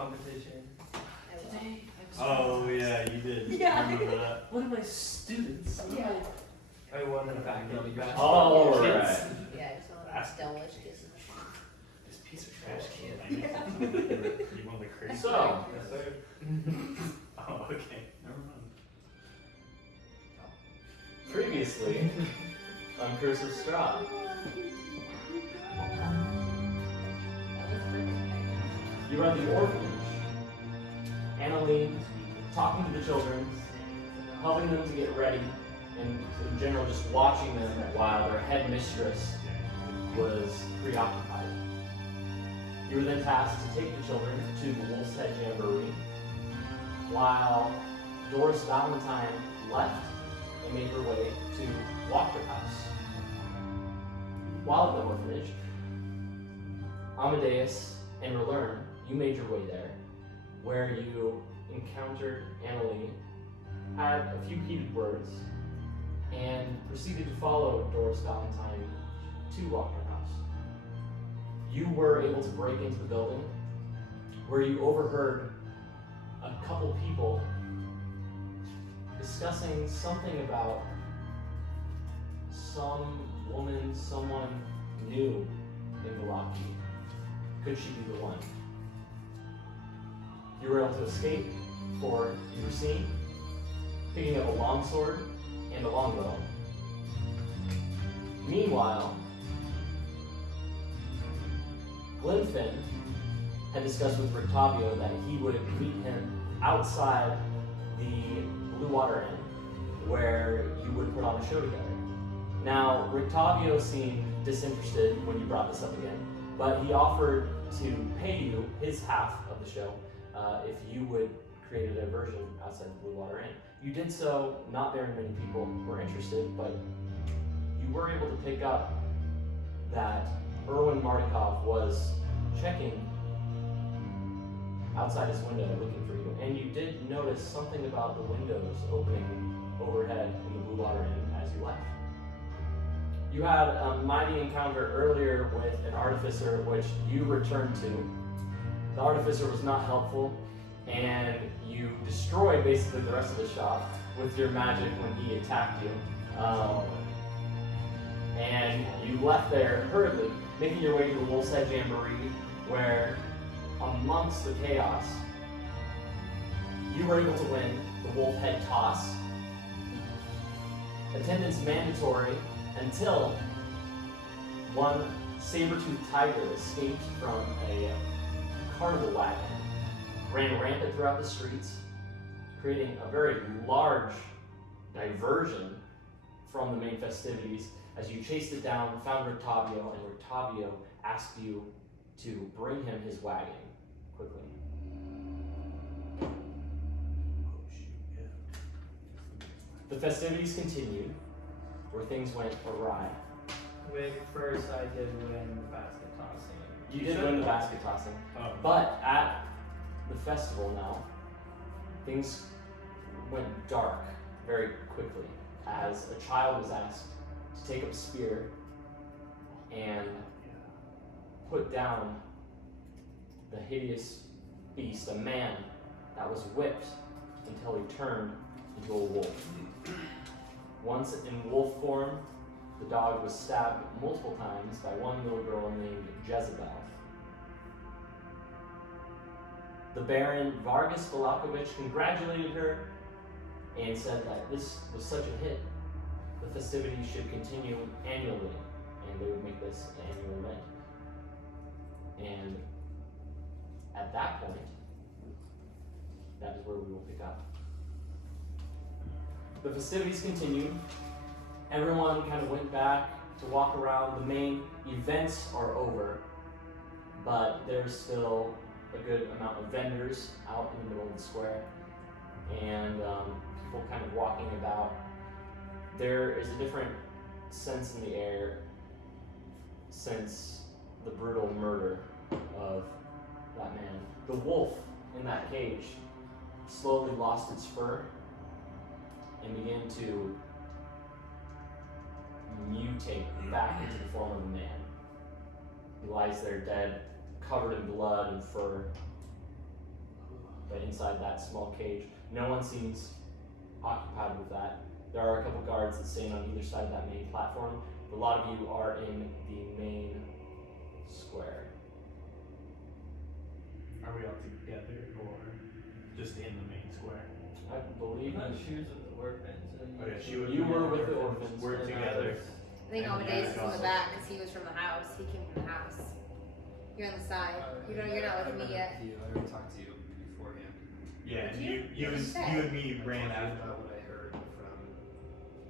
competition. Today, Oh yeah, you did. Yeah. Remember that? one of my students. Yeah. I won the basketball. All Kids. right. Yeah, it's all delicious. This piece of trash can. You want the crazy? So, Yes, sir. Oh, okay. Never mind. previously, on Curse of Strahd, you run the orphanage. Annalie talking to the children, helping them to get ready, and in general just watching them while their head mistress was preoccupied. You were then tasked to take the children to the Wolf's Head Jamboree, while Doris Valentine left and made her way to Walker House. While at the orphanage, Amadeus and Relern, you made your way there, where you encountered Annalie, had a few heated words, and proceeded to follow Doris Valentine to Walker House. You were able to break into the building, where you overheard a couple people discussing something about some woman, someone new in Milwaukee. Could she be the one? You were able to escape, for you were seen picking up a longsword and a longbow. Meanwhile, Glenfin had discussed with Rictavio that he would meet him outside the Blue Water Inn, where you would put on a show together. Now, Rictavio seemed disinterested when you brought this up again, but he offered to pay you his half of the show if you would create a diversion outside the Blue Water Inn. You did so, not very many people were interested, but you were able to pick up that Erwin Mardikov was checking outside his window looking for you, and you did notice something about the windows opening overhead in the Blue Water Inn as you left. You had a mighty encounter earlier with an artificer, which you returned to. The artificer was not helpful, and you destroyed basically the rest of the shop with your magic when he attacked you. And you left there hurriedly, making your way to the Wolf's Head Jamboree, where amongst the chaos, you were able to win the Wolf Head Toss. Attendance mandatory until one saber-toothed tiger escaped from a carnival wagon, ran rampant throughout the streets, creating a very large diversion from the main festivities. As you chased it down, found Rictavio, and Rictavio asked you to bring him his wagon quickly. The festivities continued, where things went awry. Wait, first I did win the basket tossing. You did win the basket tossing, Oh. but at the festival now, things went dark very quickly as a child was asked to take up a spear and put down the hideous beast, a man that was whipped until he turned into a wolf. Once in wolf form, the dog was stabbed multiple times by one little girl named Jezebel. The Baron Vargas Velakovich congratulated her and said that this was such a hit, the festivities should continue annually, and they would make this an annual event. And at that point, that is where we will pick up. The festivities continued. Everyone kind of went back to walk around. The main events are over, but there's still a good amount of vendors out in the middle of the square, and people kind of walking about. There is a different sense in the air since the brutal murder of that man. The wolf in that cage slowly lost its fur and began to mutate back into the form of a man. He lies there dead, covered in blood and fur. but inside that small cage. No one seems occupied with that. There are a couple guards that stand on either side of that main platform. A lot of you are in the main square. Are we all together or just in the main square? I believe She was with the orphans. And Oh, yeah, you were with the orphans. We're and together. I think And Amadeus is yeah, in the awesome. back because he was from the house. He came from the house. You're on the side. You're not with me yet. I already talked to you beforehand. Yeah, and Did you? you What did you say? and me I ran told you out. about what I heard from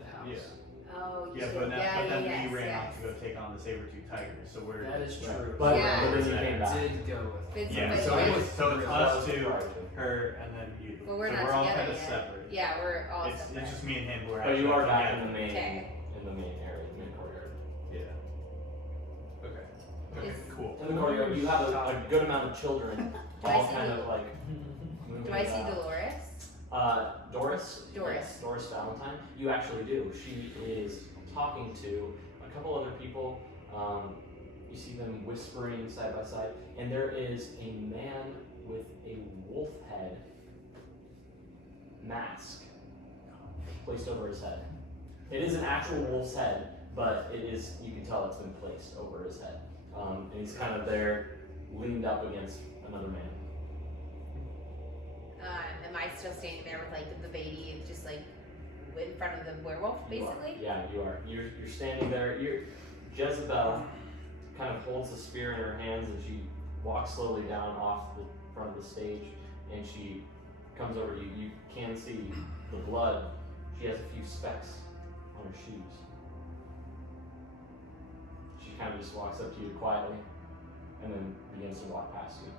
the house. Yeah. Oh, you Yeah, did. but then yes, we ran yes. out to go take on the saber-tooth tigers. So we're That is true. But, Yeah. but then you came back. Did go with Vince, yeah. but So you it's guys- us two, Prior to. her, and then you. Well, we're so not we're all together kind of yet. separate. Yeah, we're all It's separate. just me and him. We're But you actually are back together. in the main Okay. area, the main courtyard. Yeah. Okay. Okay. Is- Cool. In the courtyard, you have a good amount of children, Do I all see kind the- of like moving Do I see about. Dolores? Doris? Doris. Yes, Doris Valentine. You actually do. She is talking to a couple other people. You see them whispering side by side, and there is a man with a wolf head mask placed over his head. It is an actual wolf's head, but it is, you can tell it's been placed over his head. And he's kind of there, leaned up against another man. Am I still standing there with like the baby just like in front of the werewolf, You are. basically? Yeah, you are. You're standing there. Jezebel kind of holds the spear in her hands and she walks slowly down off the front of the stage and she comes over to you. You can see the blood. She has a few specks on her shoes. She kind of just walks up to you quietly and then begins to walk past you.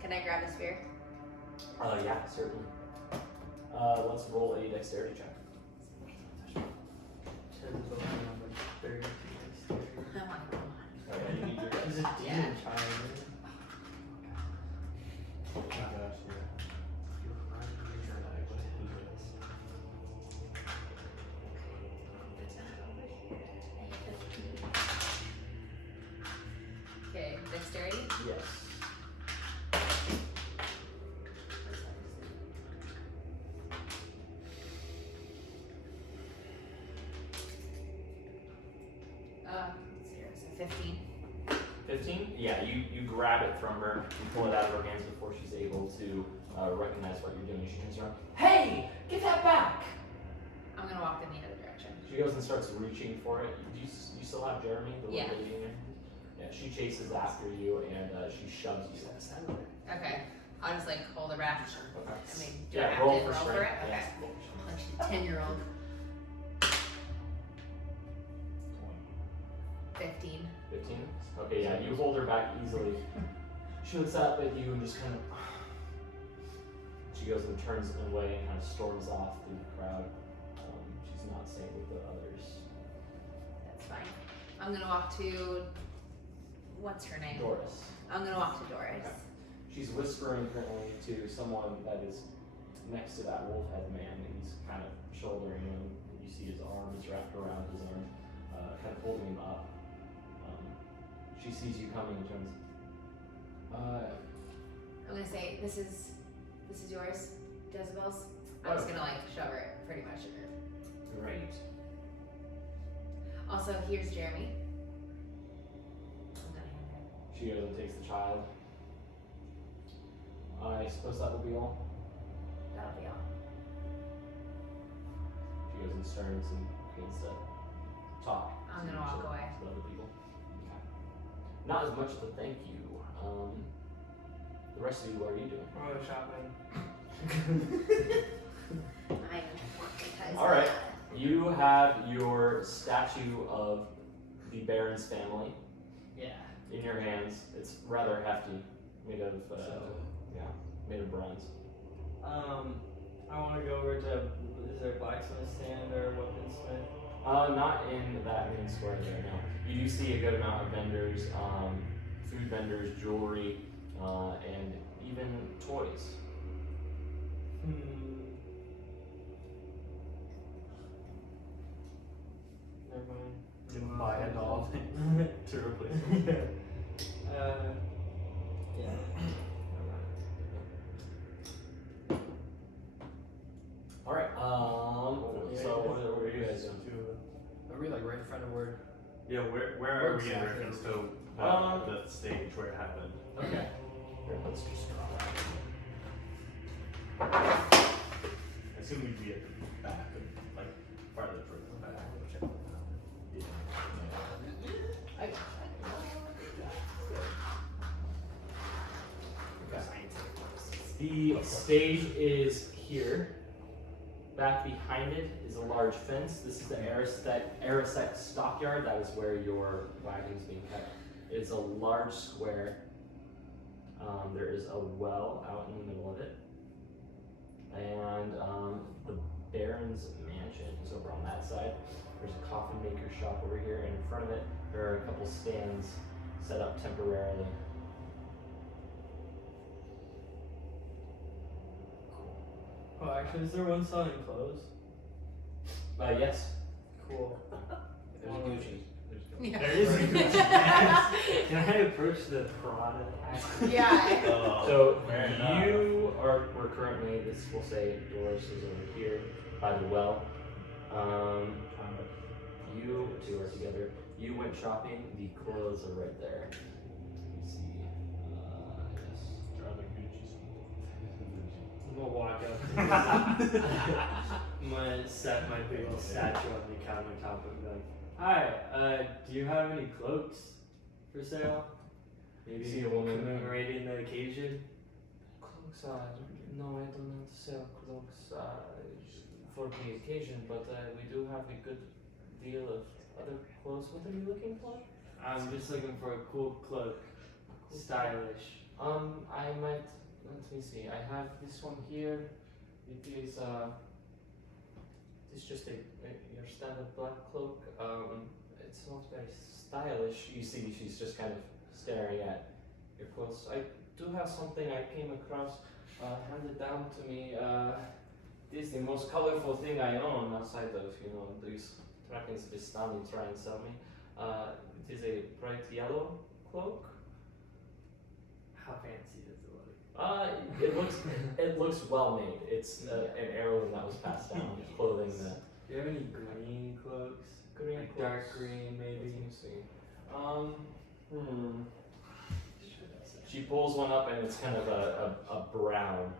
Can I grab the spear? Yeah, certainly. Let's roll a dexterity check. Oh my god. Oh, yeah, you need your He's a Yeah. demon child. Oh my gosh. Okay, dexterity? Yes. Let's see, so 15. 15? Yeah, you grab it from her, you pull it out of her hands before she's able to recognize what you're doing. She turns around, hey, get that back! I'm gonna walk in the other direction. She goes and starts reaching for it. Do you still have Jeremy, the Yeah. little lady in there? Yeah, she chases after you and she shoves you. Okay, I'll just like hold her back. Okay. I mean, do I Yeah, have roll to for roll strength. for it? Okay. Yes, roll for Like she's 10-year-old. 15. 15? Okay, yeah, you hold her back easily. She looks up at you and just kind of. She goes and turns away and kind of storms off through the crowd. She's not staying with the others. That's fine. I'm gonna walk to. What's her name? Doris. I'm gonna walk to Doris. Okay. She's whispering currently to someone that is next to that wolf head man. He's kind of shouldering him. You see his arms wrapped around his arm, kind of holding him up. She sees you coming and turns. I'm gonna say, this is yours, Jezebel's. I'm just gonna like shove her pretty much in her. Great. Also, here's Jeremy. I'm gonna hand her. She goes and takes the child. I suppose that will be all. That'll be all. She goes and turns and begins to talk. I'm to gonna walk each away. To other people. Okay. Not as much as a thank you. The rest of you, what are you doing? We're going shopping. I am traumatized. All right. You have your statue of the Baron's family Yeah. in your hands. It's rather hefty, made of So, made of bronze. I want to go over to, is there a blacksmith stand or a weaponsmith? Not in that main square there, no. You do see a good amount of vendors, food vendors, jewelry, and even toys. Never mind. You can buy a doll to replace it. Yeah. are we in reference to the stage where it happened? Okay. Here, let's just draw that. I assume we'd be at the back, like farther towards the back. The stage is here. Back behind it is a large fence. This is the Arisec stockyard. That is where your wagon is being kept. It is a large square. There is a well out in the middle of it. And the Baron's mansion is over on that side. There's a coffin maker shop over here, and in front of it there are a couple stands set up temporarily. Oh, actually, is there one selling clothes? Yes. Cool. There's Gucci. Yeah. There is a Gucci. Can I approach the Prada taxi? Yeah. Oh, So fair enough. we're currently, this will say Doris is over here by the well. You two are together. You went shopping. The clothes are right there. You see, yes. Driving Gucci. I'm gonna walk up. I'm gonna set my big statue on the countertop and be like, "Hi, do you have any cloaks for sale? Maybe See a woman. commemorating the occasion." Cloaks, no, I don't want to sell cloaks for the occasion, but we do have a good deal of other clothes. What are you looking for? I'm just looking for a cool cloak, stylish. I might, let me see, I have this one here. It is, it's just your standard black cloak. It's not very stylish. You see, she's just kind of staring at your clothes. I do have something I came across, handed down to me. This is the most colorful thing I own outside of, these trappings Vistani try and sell me. It is a bright yellow cloak. How fancy does it look? It looks well made. It's an heirloom that was passed down. Clothing that Do you have any green cloaks? green, Like cloaks. dark green, maybe? Let me see. She pulls one up and it's kind of a brown.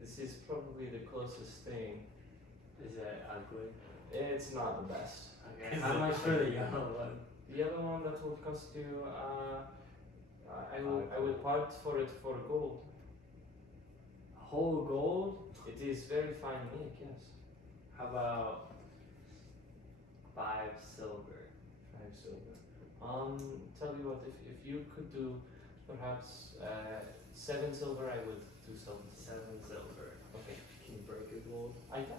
This is probably the closest thing. Is it ugly? It's not the best. Okay. How much for the yellow one? The other one that will cost you, I will part for it for gold. Whole gold? It is very fine ink, yes. How about 5 silver? 5 silver. Tell you what, if you could do perhaps 7 silver, I would do 7 7 silver. Okay. Can you break a gold? I can.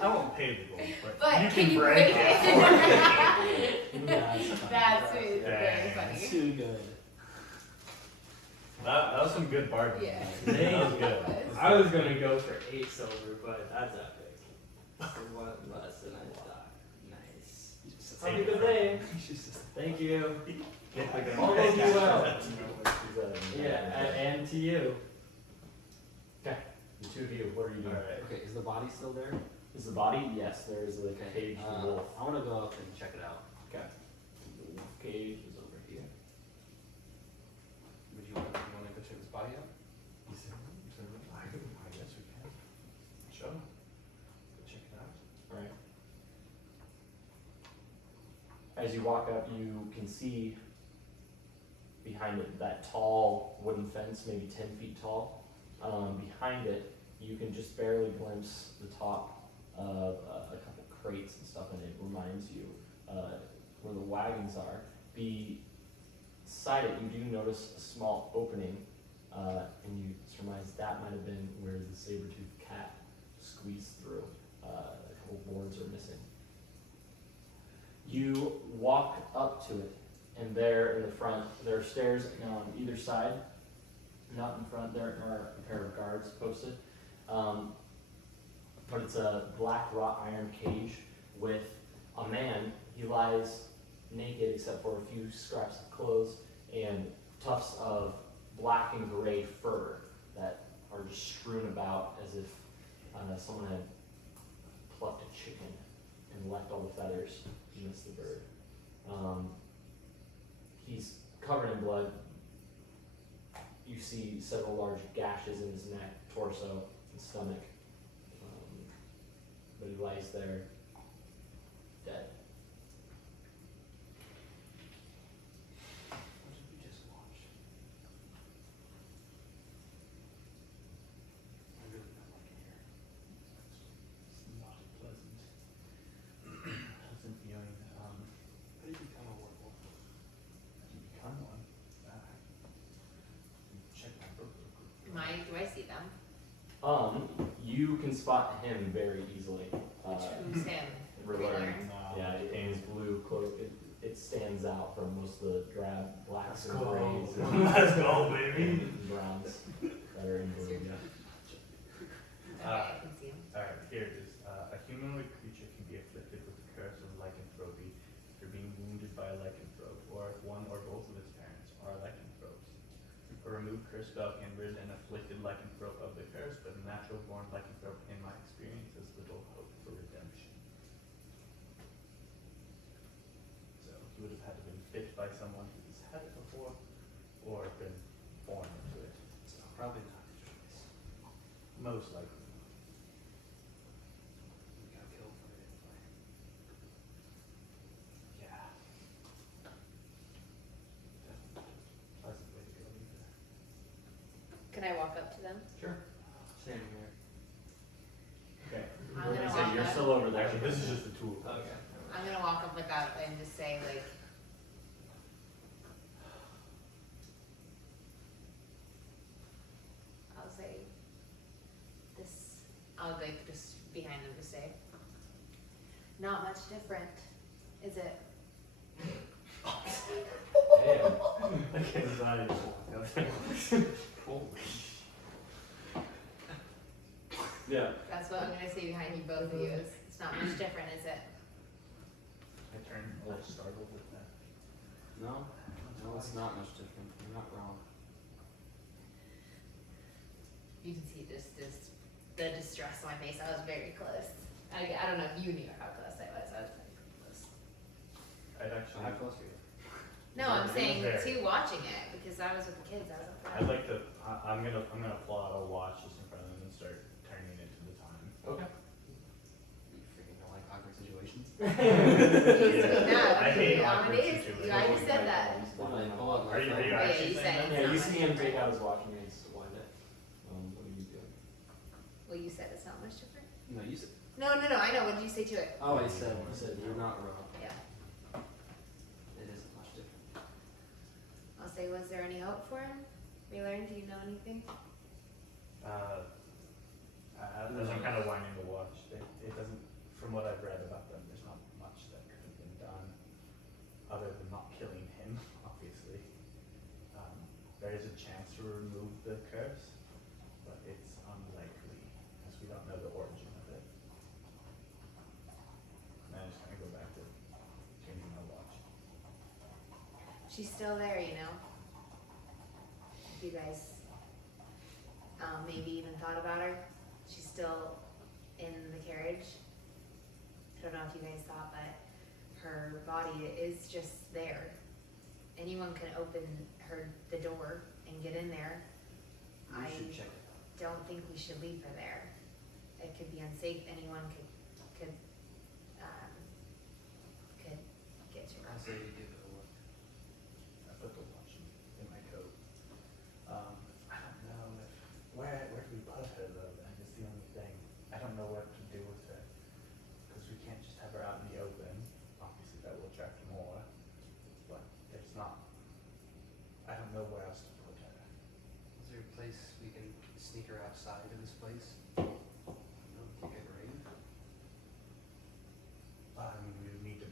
I won't pay the gold, But you can you break break it. it? That's That's very Dang. funny. too good. That was some good bargaining. Yeah. That was good. I was gonna go for 8 silver, but that's epic. For 1 less than I thought. Nice. Have a good day. Thank you. Get like a All will be well. Yeah, and to you. The two of you, what are you doing? Alright. Okay, is the body still there? Is the body? Yes, there is like a caged wolf. I want to go up and check it out. Okay. The wolf cage is over here. Would you want to go check this body out? I guess we can. Sure. Go check it out. Alright. As you walk up, you can see behind it that tall wooden fence, maybe 10 feet tall. Behind it, you can just barely glimpse the top of a couple crates and stuff, and it reminds you where the wagons are. Beside it, you do notice a small opening, and you surmise that might have been where the saber-toothed cat squeezed through. A couple boards are missing. You walk up to it, and there in the front, there are stairs on either side. Not in front, there are a pair of guards posted. But it's a black wrought iron cage with a man. He lies naked except for a few scraps of clothes and tufts of black and gray fur that are just strewn about as if someone had plucked a chicken and left all the feathers. You missed the bird. He's covered in blood. You see several large gashes in his neck, torso, and stomach. But he lies there, dead. What did we just watch? I really don't like it here. It's not pleasant. Pleasant feeling. How did you become a werewolf? You become one. Check my book real quick. Do I see them? You can spot him very easily. Who's him? Relearn. No, Yeah, in his blue cloak, it stands out from most of the drab blacks and grays Let's go, baby. and browns that are in blue. Yeah. Okay, I can see him. Alright, here it is. A humanoid creature can be afflicted with the curse of lycanthropy for being wounded by a lycanthrope, or if one or both of its parents are lycanthropes. A removed curse spell can rid an afflicted lycanthrope of the curse, but a natural born lycanthrope, in my experience, has little hope for redemption. So he would have had to been bit by someone who's had it before, or been born into it. So probably not his choice. Most likely. We got killed for it anyway. Yeah. Definitely a pleasant way to go either. Can I walk up to them? Sure. Same here. Okay. I'm gonna So walk you're up. still over there. Actually, this is just the two of us. Okay. I'm gonna walk up and just say like, I'll say this. I'll like just behind them to say, not much different, is it? Damn. I can't not even walk up there. Holy. Yeah. That's what I'm gonna say behind you, both of you. Is it's not much different, is it? I turned a little startled with that. No, it's not much different. You're not wrong. You can see just the distress on my face. I was very close. I don't know if you knew how close I was. I was very close. I'd actually, How close are you? No, I'm It was saying there. too watching it because I was with the kids. I was up I'd front. like to, I'm gonna pull out a watch just in front of them and start turning it to the time. Okay. You freaking don't like awkward situations? You used to be mad. I hate You awkward nominated- situations. I just said that. Fine, pull up my Are you phone. Yeah, actually you saying said that? Yeah, you It's see not him much take different. out his watch and he's wind it. What are you doing? Well, you said it's not much different. No, you said. No. I know. What did you say to it? Oh, I said you're not wrong. Yeah. It isn't much different. I'll say, was there any hope for him? Relearn, do you know anything? As I'm kind of winding the watch, it doesn't, from what I've read about them, there's not much that could have been done other than not killing him, obviously. There is a chance to remove the curse, but it's unlikely, as we don't know the origin of it. And I'm just gonna go back to changing my watch. She's still there, you know. If you guys maybe even thought about her, she's still in the carriage. I don't know if you guys thought, but her body is just there. Anyone can open the door and get in there. You I should check it. don't think we should leave her there. It could be unsafe. Anyone could get to her. I say you give it a look. I put the watch in my coat. I don't know if, where do we put her though? That is the only thing. I don't know what to do with her. Because we can't just have her out in the open. Obviously that will attract more. But there's not, I don't know where else to put her. Is there a place we can sneak her outside of this place? No, dig a grave? I mean, we would need to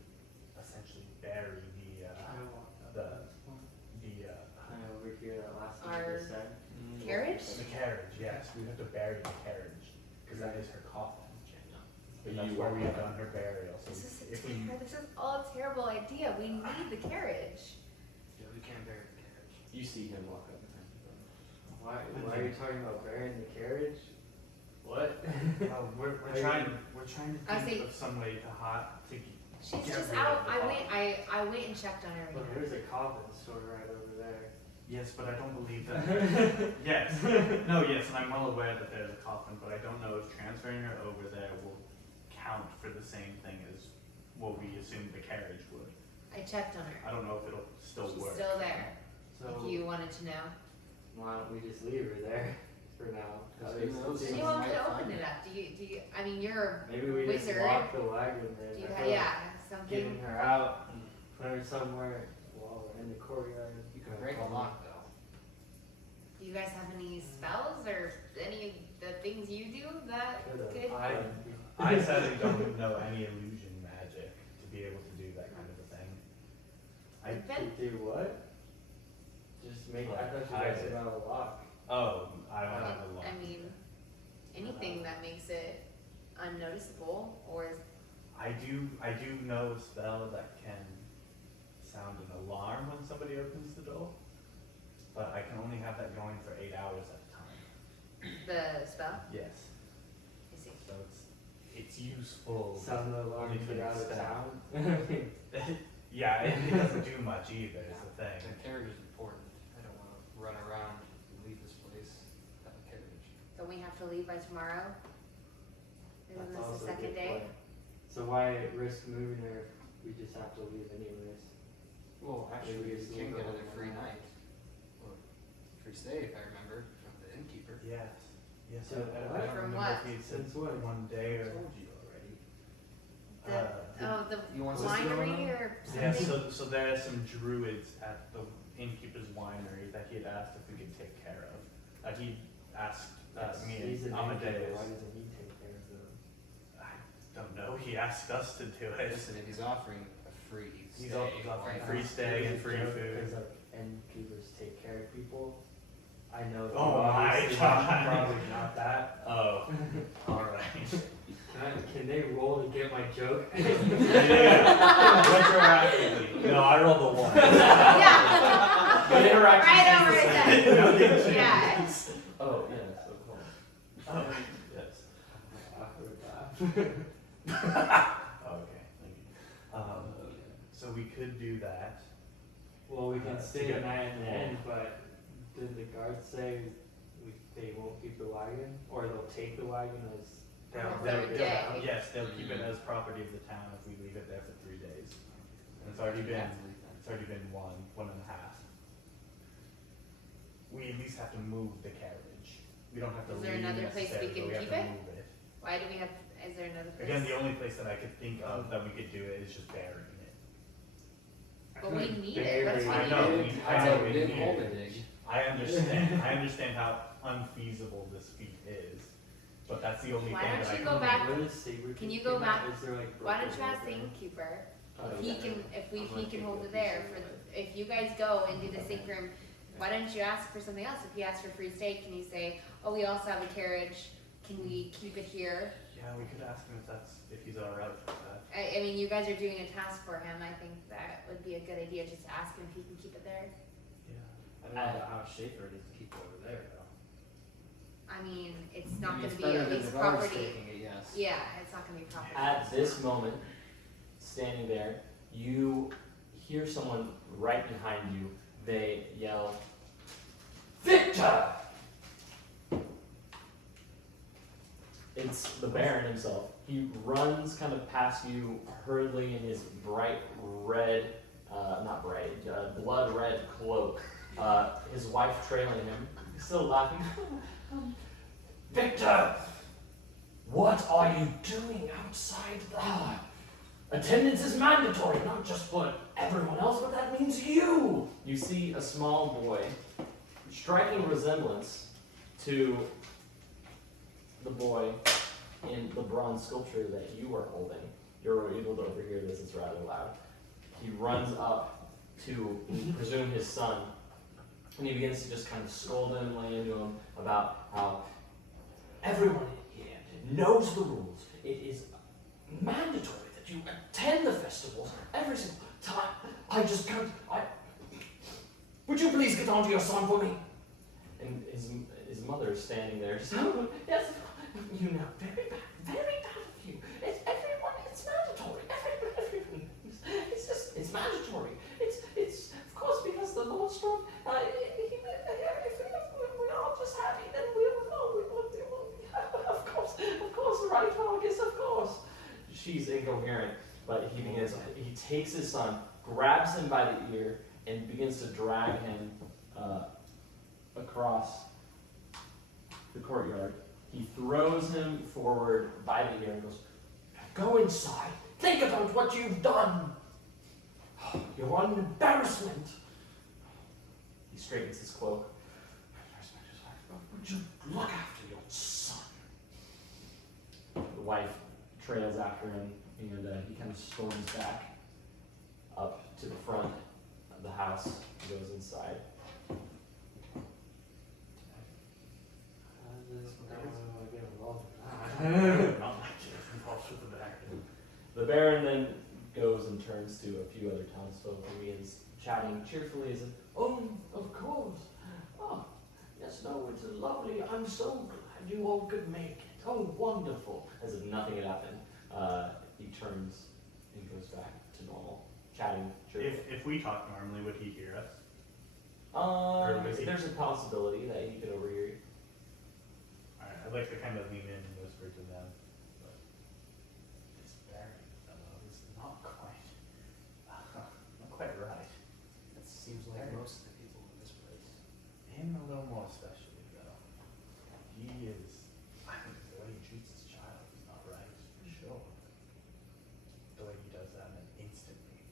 essentially bury I walked up the- to this one. the Kind of over here, that last thing Our- you just said. Carriage? the carriage, yes. We have to bury the carriage. Because that is her coffin. But That's you where walk we have up. done her burial. So This if we, is all a terrible idea. We need the carriage. Yeah, we can't bury the carriage. You see him walk up behind you. Why are you talking about burying the carriage? What? We're Are you- trying to I think see. of some way to She's get just rid out. of the I body. went and checked on her. Well, there's a coffin store right over there. Yes, but I don't believe that. Yes. No, yes, and I'm well aware that there's a coffin, but I don't know if transferring her over there will count for the same thing as what we assumed the carriage would. I checked on her. I don't know if it'll still She's work. still there. So If you wanted to know. why don't we just leave her there for now? So At least who it knows? seems- You want me might to open find it it. up? Do you? I mean, you're Maybe we just wizard. lock the wagon there. Do you I have, feel yeah, like something? Getting her out and put her somewhere in the courtyard. You can break a lock though. Do you guys have any spells or any of the things you do that could? I sadly don't know any illusion magic to be able to do that kind of a thing. I could do what? Just make. I thought you Hide guys it. had a lock. Oh, I don't have a lock. I mean, anything that makes it unnoticeable or is I do know a spell that can sound an alarm when somebody opens the door, but I can only have that going for 8 hours at a time. the spell? Yes. I see. So it's useful. Sound the alarm only to for an out of extent. town. Yeah, it doesn't do much either. Is the thing. The carriage is important. I don't want to run around and leave this place without a carriage. Don't we have to leave by tomorrow? Isn't That's this also the a second good day? point. So why risk moving her if we just have to leave anyways? Well, actually, Maybe you it's can legal. get another free night. Or free stay, if I remember, from the innkeeper. Yes. Yes. So I what? don't From remember what? if he said Since when? one day I or. told you already. The You want us to winery go or Yeah, something? so there are some druids at the innkeeper's winery that he had asked if we could take care of. He asked me He's and an innkeeper, Amadeus. why doesn't he take care of them? I don't know. He asked us to do it. Listen, if he's offering a free stay, He's offering why free not? stay and free food. Because like innkeepers take care of people. I know. that Oh my obviously God. Probably not that. Oh, all right. Can they roll to get my joke? Retroactively. No, I rolled the one. Yeah. But interaction Right over stays his the head. same. Nothing changes. Yeah. Oh, yeah, so cool. Oh, yes. Awkward laugh. Okay, thank you. So we could do that. Well, we can To stay get the night in the roll. inn, but did the guards say they won't keep the wagon, or they'll take the wagon as? Third day. Yes, they'll keep it as property of the town if we leave it there for 3 days. And it's already been one and a half. We at least have to move the carriage. We don't have to Is leave there another place we necessarily, can but we keep have to it? move it. Why do we have, is there another place? Again, the only place that I could think of that we could do it is just burying it. But we need it, that's what I we know, need. I That's know a we big need hole it. to dig. I understand how unfeasible this feat is, but that's the only Why thing don't that I you can go back- What is saber Can you tooth go in back- that? Is there like Why don't you broken ask the rubber? innkeeper Oh, if he yeah. can, if I'm he gonna can take hold a it there piece for, of it. if you guys go and do the sink room, why don't you ask for something else? If he asks for free stay, can you say, oh, we also have a carriage, can we keep it here? Yeah, we could ask him if he's alright with that. I mean, you guys are doing a task for him, I think that would be a good idea, just to ask him if he can keep it there. Yeah. I don't know how safer it is to keep it over there, though. I mean, it's not gonna It's be better at than least the guards property, taking it, yes. yeah, it's not gonna be property. At this moment, standing there, you hear someone right behind you. They yell, "Victor!" It's the Baron himself. He runs kind of past you hurriedly in his bright red, blood red cloak. His wife trailing him, still laughing. "Victor! What are you doing outside the... Attendance is mandatory, not just for everyone else, but that means you!" You see a small boy, striking resemblance to the boy in the bronze sculpture that you are holding. You're able to overhear this, it's rather loud. He runs up to, we presume, his son, and he begins to just kind of scold him, lay into him about how everyone here knows the rules. It is mandatory that you attend the festivals every single time. I just can't. Would you please get onto your son for me? And his mother is standing there. Just, "Oh, yes, You know, very bad of you. It's everyone, it's mandatory. Everyone, it's mandatory. It's of course because the Lord Strahd, if we're all just happy, then we will, of course, right, Marcus, of course. She's incoherent, but he takes his son, grabs him by the ear, and begins to drag him across the courtyard. He throws him forward by the ear and goes, "Go inside. Think about what you've done. You're an embarrassment." He straightens his cloak. "Would you look after your son?" The wife trails after him, and he kind of storms back up to the front of the house and goes inside. Not much involved with the Baron. The Baron then goes and turns to a few other townsfolk and begins chatting cheerfully as if, "Oh, of course. Oh, yes, no, it's lovely. I'm so glad you all could make it. Oh, wonderful." As if nothing had happened. He turns and goes back to normal, chatting cheerfully. If we talk normally, would he hear us? There's a possibility that he could overhear you. Alright, I'd like to kind of lean in and whisper to them, but this Baron fellow is not quite right. That seems like most of the people in this place. Him a little more especially, though. He is, I think the way he treats his child is not right, for sure. The way he does that and instantly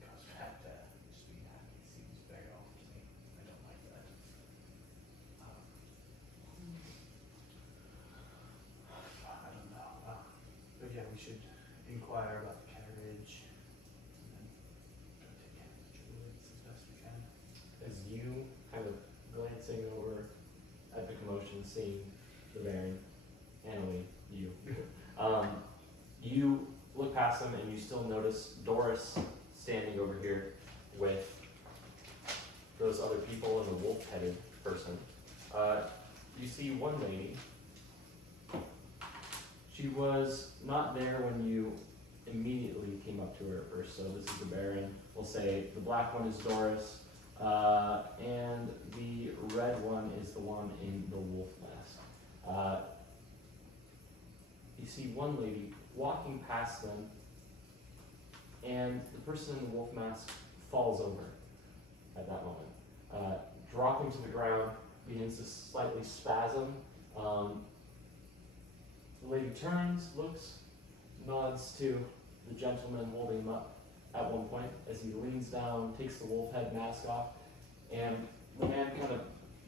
goes back to just being happy seems very off to me. I don't like that. I don't know. But yeah, we should inquire about the carriage and then go take care of the druids as best we can. As you kind of glancing over at the commotion, seeing the Baron, Annalie, you, you look past them and you still notice Doris standing over here with those other people and the wolf-headed person. You see one lady. She was not there when you immediately came up to her at first, so this is the Baron. We'll say the black one is Doris, and the red one is the one in the wolf mask. You see one lady walking past them, and the person in the wolf mask falls over at that moment. Dropping to the ground, begins to slightly spasm. The lady turns, looks, nods to the gentleman holding him up at one point as he leans down, takes the wolf head mask off, and the man kind of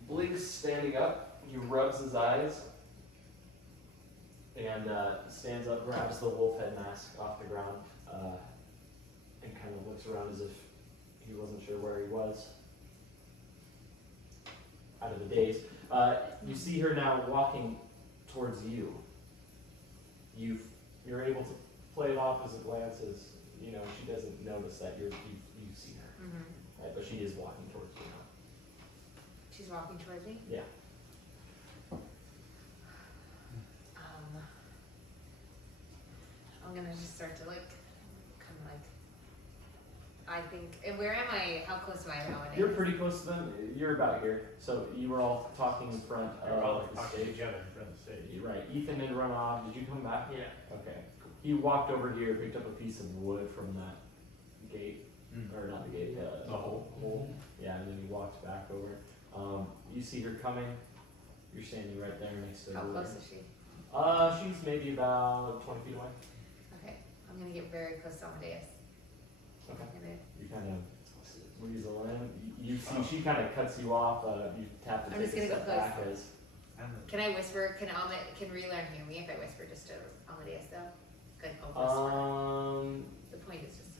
blinks standing up. He rubs his eyes and stands up, grabs the wolf head mask off the ground, and kind of looks around as if he wasn't sure where he was out of the daze. You see her now walking towards you. You're able to play it off as a glance as, she doesn't notice that you've seen her. Mm-hmm. Right, but she is walking towards you now. She's walking towards me. Yeah. I'm gonna just start to I think, and where am I? How close am I now? You're pretty close to them. You're about here. So you were all talking in front We're all of the talking stage. together in front of the stage. You're right. Ethan had run off. Did you come back? Yeah. Okay. He walked over here, picked up a piece of wood from that gate, or not the gate, the hole. Yeah, and then he walked back over. You see her coming. You're standing right there next to her. How close is she? She's maybe about 20 feet away. Okay, I'm gonna get very close to Amadeus. Okay. I'm gonna, You kind of weasel in. You see, she kind of cuts you off. You tap to I'm take just a gonna go step back as. can I whisper? Can Relearn hear me if I whisper just to Amadeus though? Good. I'll whisper. The point is just,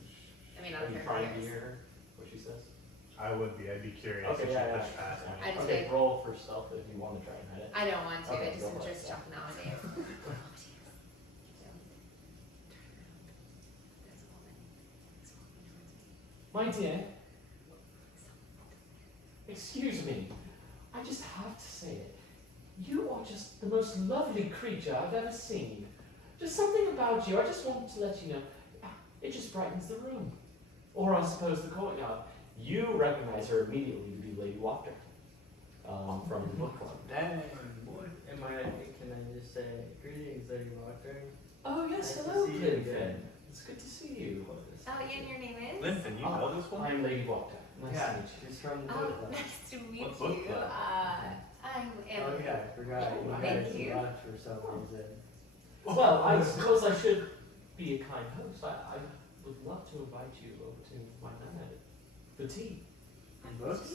I mean, I Are don't you care trying who to hears. hear her? What she says? I would be. I'd be curious Okay, if she yeah. pushed past me. I just Okay, like- roll for stealth if you want to try and hide it. I don't want to. Okay, I just go am for it, just yeah. talking to Amadeus. Amadeus. There's a woman. It's walking towards me. My dear, excuse me, I just have to say it. You You're just the most lovely creature I've ever seen. Just something about you, I just wanted to let you know, it just brightens the room. Or I suppose the courtyard. You recognize her immediately to be Lady Walker from the book club. Dang, boy. Can I just say, greetings, Lady Walker? Oh yes, Nice to hello, see you Linfin. again. It's good to see you. Oh, and your name is? Linfin, you know this one? I'm Lady Walker. Nice Yeah, to meet you. she's from the Oh, book club. nice to meet What book you. club? I am. Oh yeah, I forgot. You Thank guys you. left for some reason. Well, I suppose I should be a kind host. I would love to invite you over to my nana for tea And books?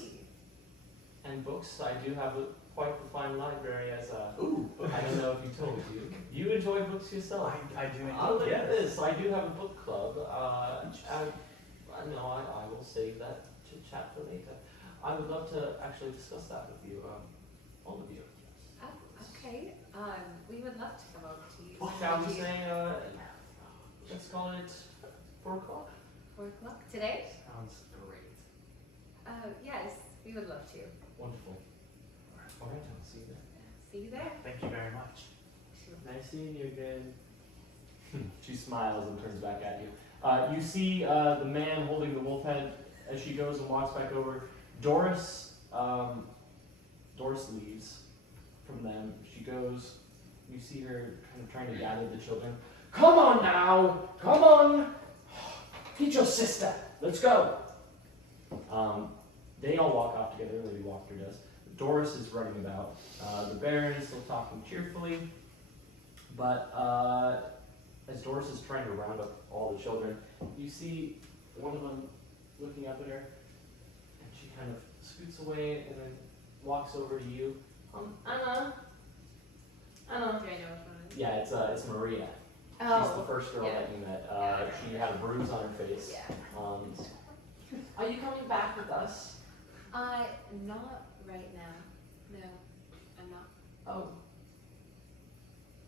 and books. I do have quite the fine library as a. Ooh, I don't know if he told you. You enjoy books yourself. I do Oh, look indeed, at yes. this. I do have a book club. I will save that to chat for later. I would love to actually discuss that with you, all of you. Oh, okay. We would love to come over to you. Shall we Would you- say, let's call it 4 o'clock? 4 o'clock today? Sounds great. Yes, we would love to. Wonderful. All right, I'll see you then. See you there. Thank you very much. Nice seeing you again. She smiles and turns back at you. You see the man holding the wolf head as she goes and walks back over. Doris leaves from them. She goes. You see her kind of trying to gather the children. Come on now! Come on! Get your sister! Let's go! They all walk off together, Lady Walker does. Doris is running about. The Baron is still talking cheerfully. But as Doris is trying to round up all the children, you see one of them looking up at her, and she kind of scoots away and then walks over to you. Anna? Do I know which one it is? Yeah, it's Maria. She's the Oh, first girl yeah. that you met. Yeah. She had a bruise on her face. yeah. Are you coming back with us? Not right now. No, I'm not. Oh.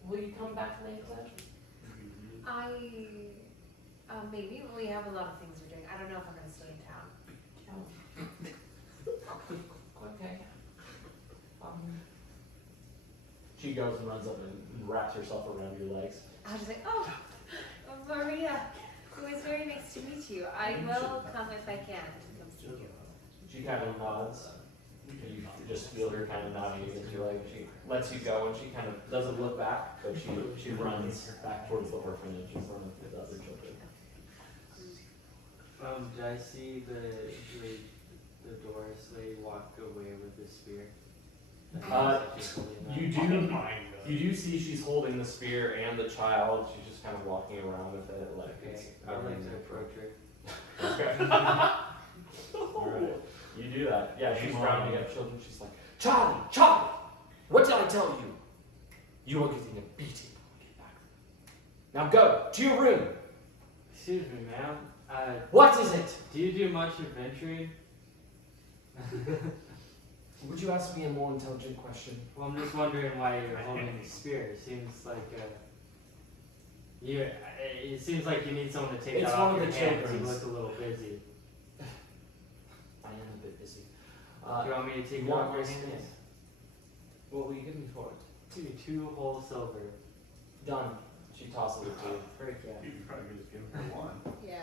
Will you come back later? Maybe we have a lot of things we're doing. I don't know if I'm gonna stay in town. Okay. She goes and runs up and wraps herself around your legs. I was like, oh, Maria, it was very nice to meet you. I will come if I can to come see you. She kind of nods. You just feel her kind of nodding against your leg. She lets you go and she kind of doesn't look back, but she runs back towards the orphanage in front of the other children. Did I see the Doris lady walk away with the spear? You do. You do see she's holding the spear and the child. She's just kind of walking around with it, like Okay, it's. I would like to approach her. Okay. You do that. Yeah, she's Come rounding on. up children. She's like, Charlie, what did I tell you? You are getting a beating when we get back. Now go to your room. Excuse me, ma'am. What is it? Do you do much adventuring? Would you ask me a more intelligent question? Well, I'm just wondering why you're holding a spear. It seems like it seems like you need someone to take It's that one off of your the hands. You children's. look a little busy. I am a bit busy. Do you want me to take you it want off your my hands? skin? What will you give me for it? Give me 2 whole silver. Done. She tosses it to you. Frick yeah. You probably could just give her one. Yeah.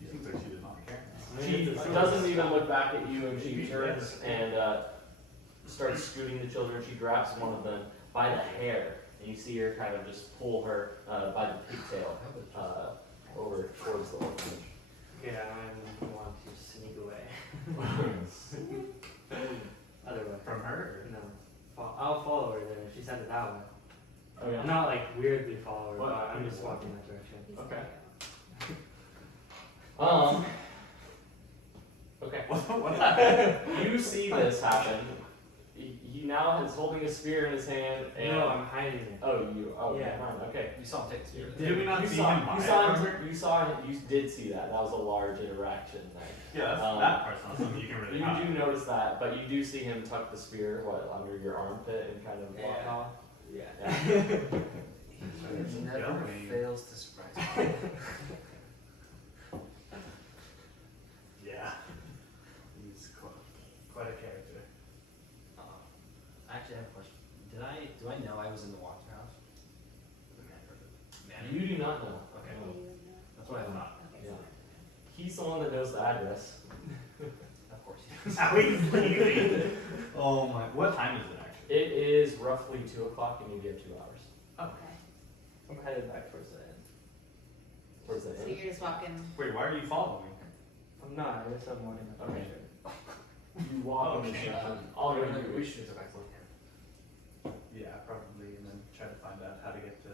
She seems like she does not care. She doesn't even look back at you, and she turns and starts scooting the children. She grabs one of them by the hair, and you see her kind of just pull her by the pigtail over towards the orphanage. Okay, I want to sneak away. Other way. From her? No. I'll follow her there. She said it that way. Oh yeah. I'm not like weirdly follow her, What? but I'm just walking that direction. He's Okay. gonna Okay. What happened? You see this happen. He now is holding a spear in his hand, and No, I'm hiding it. yeah, Yeah. fine, okay. You saw him take the spear. Did we not you see saw, him you buy saw it from him, her? you saw him, you did see that. That was a large interaction thing. Yeah, Um, that part's not something you can really You hide. do notice that, but you do see him tuck the spear under your armpit and kind of walk Yeah. off. Yeah. Yeah. He never Going. fails to surprise me. Yeah. He's quite a character. I actually have a question. Do I know I was in the water house? The man or the man? You do not know. Okay. No. That's what I thought. Okay, Yeah. He's the one that knows the address. Of course he is. Now he's leaving. Oh my, what time is it actually? It is roughly 2 o'clock and you have 2 hours. Okay. I'm headed back towards the end. Towards the So end. you're just walking. Wait, why are you following? I'm not, I guess I'm wanting to Okay. You walk in the Okay. direction. All you're gonna do We is should go back to camp. Yeah, probably, and then try to find out how to get to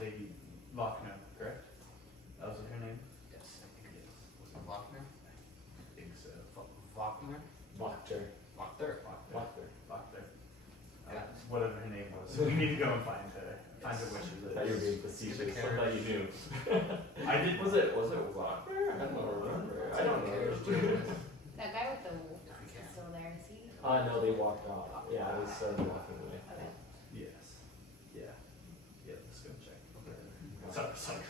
Lady Lochner, correct? That was her name? Yes, I think it is. Was it Lochner? I think so. Lochner? Wachter. Lochter. Wachter. Lochner. Yeah. Whatever her name was. We need to go and find her. Find her where she I thought you were being lives. facetious. I carriage. thought you knew. I did. Was it Wachter? I don't remember. I don't know. That guy with the wolf If we is can. still there, is he? No, they walked off. Yeah, they started walking away. Okay. Yes. Yeah. Yeah, let's go check. Sorry.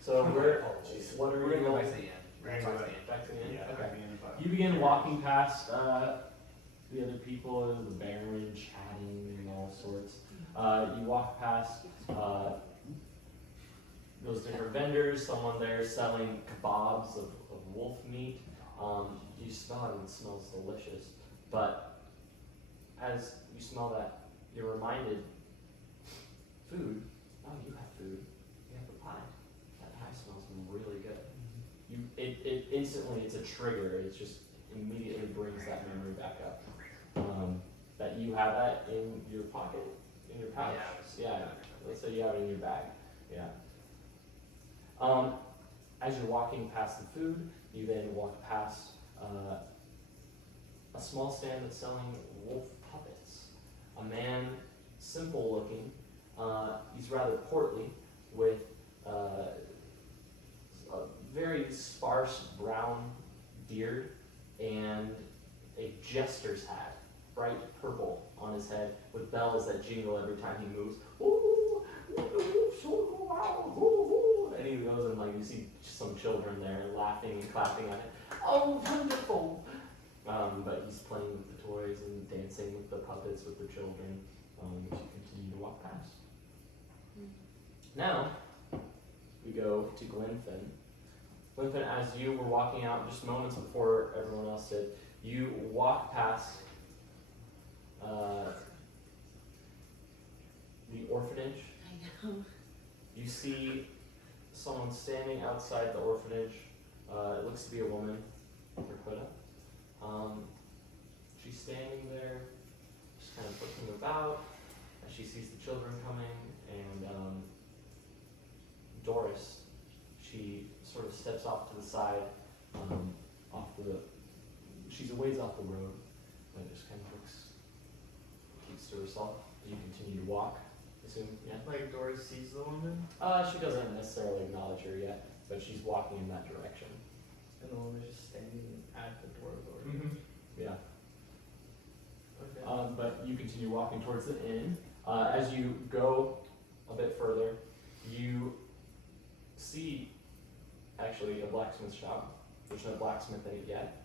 So we're, Apologies. what are We're we gonna go back going? to the end. We're gonna go back. Back to the end? Yeah, Okay. at the end of You begin walking past the other people, the Baron chatting and all sorts. You walk past those different vendors, someone there selling kebabs of wolf meat. You smell it and it smells delicious. But as you smell that, you're reminded, food, oh, you have food, you have the pie. That pie smells really good. It instantly, it's a trigger, it just immediately brings that memory back up. That you have that in your pocket, in your pouch. Yeah, let's say you have it in your bag, yeah. As you're walking past the food, you then walk past a small stand that's selling wolf puppets. A man, simple looking, he's rather portly, with a very sparse brown beard and a jester's hat, bright purple on his head, with bells that jingle every time he moves. Ooh, and he goes and like you see some children there laughing and clapping at it. Oh, wonderful! But he's playing with the toys and dancing with the puppets with the children. As you continue to walk past. Now we go to Glenfin. Glenfin, as you were walking out just moments before everyone else did, you walk past the orphanage. I know. You see someone standing outside the orphanage. It looks to be a woman, Raquetta. She's standing there, just kind of looking about as she sees the children coming, and Doris, she sort of steps off to the side, she's a ways off the road, and just kind of keeps to herself as you continue to walk, I assume, yeah? Like Doris sees the woman, She doesn't necessarily acknowledge her yet, but she's walking in that direction. and the woman's just standing at the door of the orphanage. Yeah. Okay. But you continue walking towards the inn. As you go a bit further, you see actually a blacksmith shop. There's no blacksmith in it yet,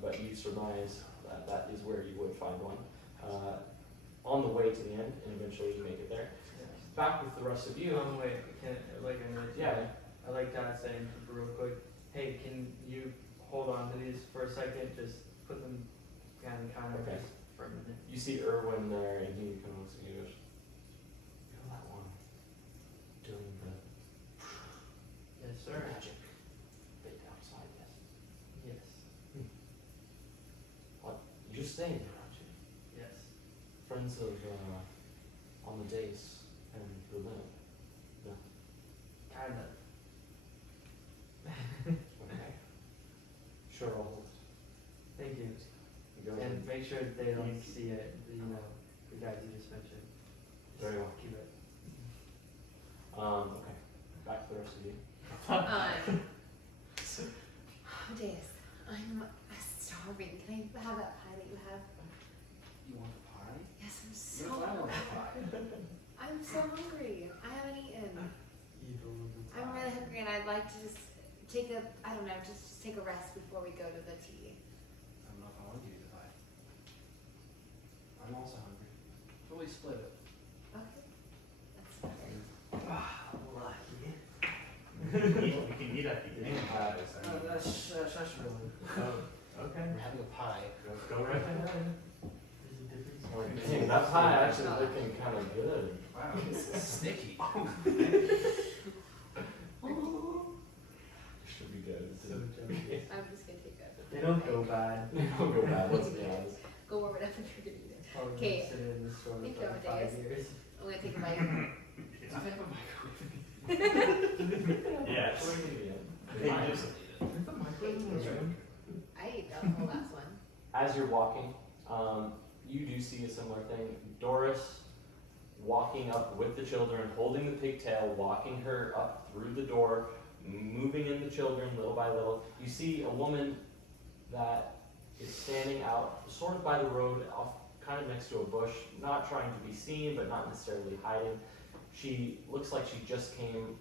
but you surmise that that is where you would find one. On the way to the end, and eventually you make it there. Back with the rest of you. Wait, can like I mentioned, Yeah. I like that saying real quick. Hey, can you hold on to these for a second? Just put them kind of counter Okay. just for a minute. You see Erwin there, and he kind of looks at you and goes, "You know that one doing the Yes, sir. magic bit outside, yes? Yes. What? You're staying there, aren't you? Yes. Friends of on the days and the limit. Kind of. Okay. Sure, I'll hold it. Thank you. You go ahead. And make sure they don't see it. You know, the guys you just mentioned. Just Very well. Keep it. Okay. Back to the rest of you. Amadeus, I'm starving. Can I have that pie that you have? You want the pie? Yes, I'm You're so. fine with the pie. I'm so hungry. I haven't eaten. Evil little I'm really hungry, and I'd like to just take a, I don't know, just take a rest before we go to the tea. I don't know if I want to give you the pie. I'm also hungry. Oh, okay. We're having a pie. Go right ahead. There's a difference. Dang, that pie actually looking kind of good. Wow. It's sticky. Should be good. So junky. I'm just gonna take that. They don't go bad. They don't go bad, let's be honest. Go warm it up if you're gonna eat it. Probably Okay. been sitting in the store Thank for you, like Amadeus. 5 years. I'm gonna take a bite. Does it have a microwave? Yes. What are you doing? They Fine. just- Is the microwave in the room? I ate the whole last one. As you're walking, you do see a similar thing. Doris walking up with the children, holding the pigtail, walking her up through the door, moving in the children little by little. You see a woman that is standing out sort of by the road, off, kind of next to a bush, not trying to be seen, but not necessarily hiding. She looks like she just came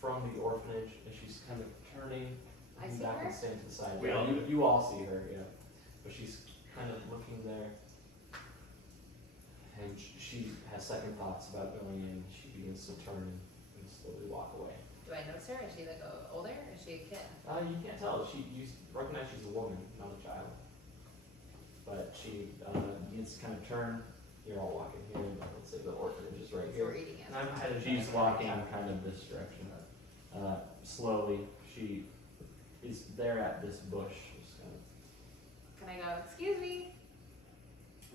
from the orphanage, and she's kind of turning I see back her? and staying to the side. We Yeah, all you, do. you all see her, yeah. But she's kind of looking there. And she has second thoughts about going in. She begins to turn and slowly walk away. Do I notice her? Is she like older? Or is she a kid? You can't tell. You recognize she's a woman, not a child. But she begins to kind of turn. You're all walking here. And let's say the orphanage is right So we're here. eating it. And I'm ahead of She's you. walking kind of this direction. Slowly, she is there at this bush. Just kind of, Can I go, excuse me?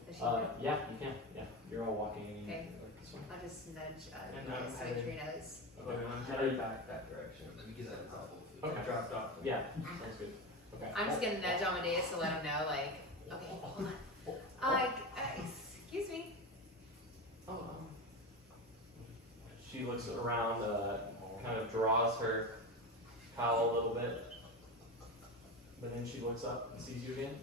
Does she yeah, you can. Yeah, you're all walking Okay. like this way. I'll just nudge And I'm so headed- Trina's. Okay, I'm headed back that direction. Let me get that couple. Okay. I dropped off. Yeah, sounds good. Okay. I'm just gonna nudge Amadeus to let him know, like, okay, hold on. Excuse me. She looks around, kind of draws her cowl a little bit, but then she looks up and sees you again.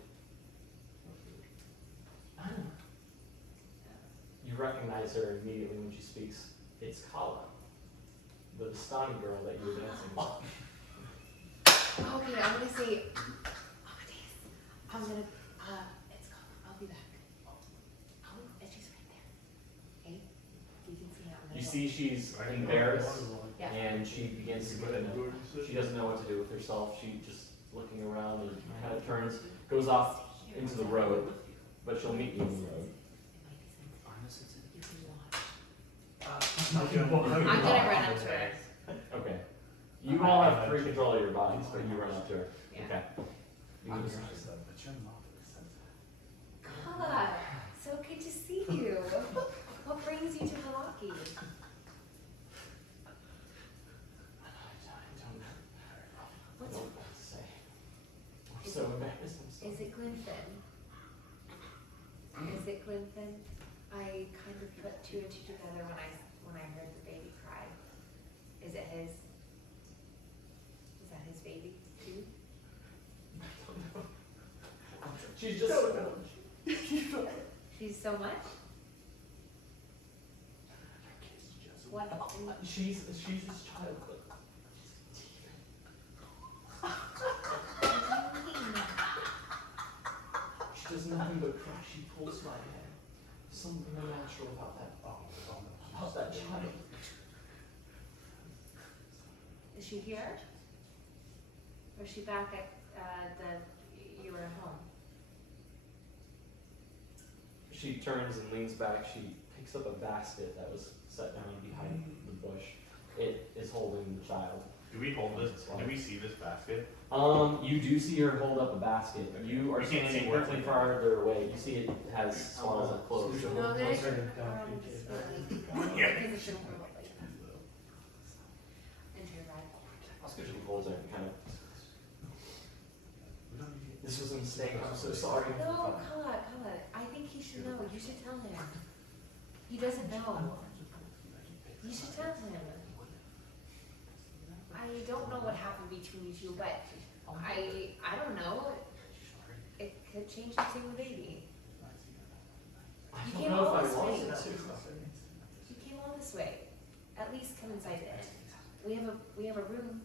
You recognize her immediately when she speaks. It's Kala, the Vistani girl that you were dancing with. Okay, I'm gonna say, Amadeus, I'm gonna, it's called, I'll be back. And she's right there. Okay? You can see how I'm gonna You go. see she's embarrassed, Yeah. and she begins to get she doesn't know what to do with herself. She just looking around and kind of turns, goes off into the road, but she'll meet you in the road. You can watch. I'm I'm gonna run up to her. Okay. You all have free control of your bodies, but you run up to her. Yeah. Okay. You I'm can- surprised though, but you're not Kala, so good to see you. What brings you to Milwaukee? I don't What's, know what to say. I'm so embarrassed. I'm sorry. is it Glenfin? Is it Glenfin? I kind of put two and two together when I heard the baby cry. Is it his? Is that his baby too? She's just. She's so much? What? She's his child. She does nothing but cry. She pulls my hair. Something unnatural about that. About that child. Is she here? Or is she back at you were at home? She turns and leans back. She picks up a basket that was set down behind the bush. It is holding the child. Do we hold this? Do we see this basket? You do see her hold up a basket. You are We can't standing see what's quickly in it. farther away. You see it has swallows of clothes. So No, I'm gonna closer turn to around Donkey this Kid. way. Yeah. Because it's so horrible. Enter your ride. She holds it and kind of. This was a mistake. I'm so sorry. No, Kala, I think he should know. You should tell him. He doesn't know. You should tell him. I don't know what happened between you two, but I don't know. It could change the thing with baby. I You don't came know all if this I way. wanted to. You came all this way. At least come inside the inn. We have a room.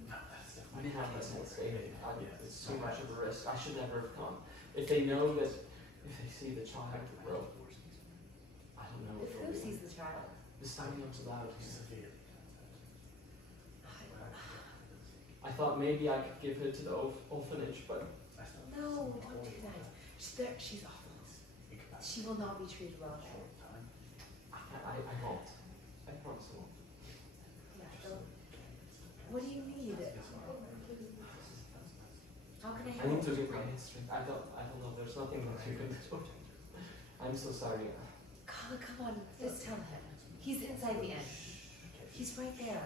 I didn't have this mistake. It's too much of a risk. I should never have come. If they know that, if they see the child grow, I don't know. If who sees the child? This time comes loud. I thought maybe I could give her to the orphanage, but No, She's awful. Think about She will not be treated well it. there. Short time. I won't. I promise I won't. Yeah, what do you need? How can I I need help? to regain his strength. I don't know. There's nothing that you can do. I'm so sorry. Colin, come on, just tell him. He's inside the inn. He's right there.